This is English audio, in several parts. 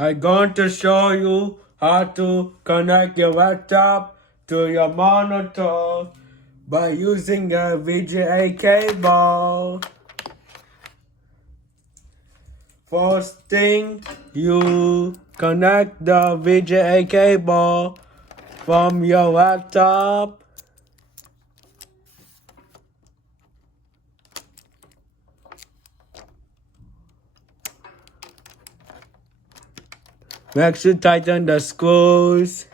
I'm going to show you how to connect your laptop to your monitor by using a VGA cable. First thing, you connect the VGA cable from your laptop. Make sure to tighten the screws.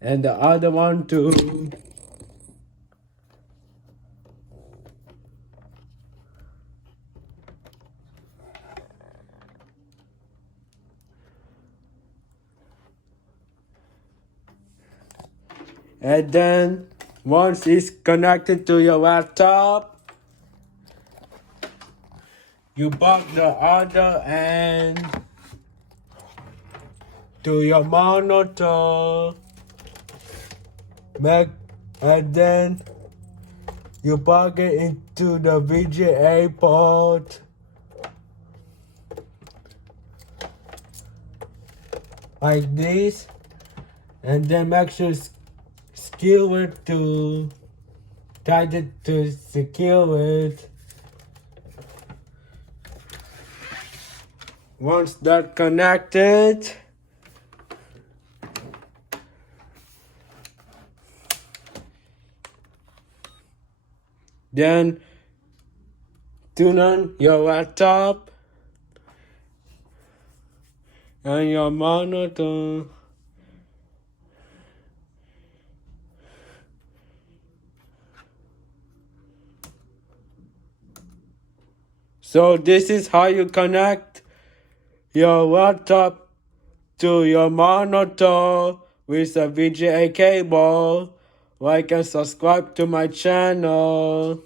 And the other one too. And then once it's connected to your laptop, you plug the other end to your monitor. And then you plug it into the VGA port. Like this. And then make sure secure it to tighten it to secure it. Once that connected, then turn on your laptop and your monitor. So this is how you connect your laptop to your monitor with a VGA cable. Like and subscribe to my channel.